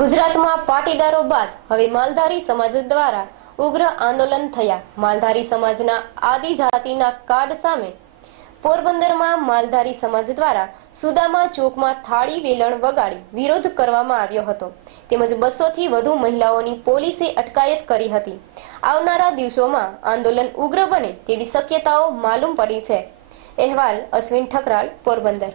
ગુજરાતમાં પાટીદારો બાદ હવે માલધારી સમાજ દ્વારા ઉગ્ર આંદોલન થયા। માલધારી સમાજના આદિજાતિના કાર્ડ સામે પોરબંદરમાં માલધારી સમાજ દ્વારા સુદામા ચોકમાં થાળી વેલણ વગાડી વિરોધ કરવામાં આવ્યો હતો। તેમજ 200 થી વધુ મહિલાઓની પોલીસે અટકાયત કરી હતી। આવનારા દિવસોમાં આંદોલન ઉગ્ર બને તેવી શક્યતાઓ માલુમ પડી છે। અહેવાલ અશ્વિન ઠકરાલ, પોરબંદર।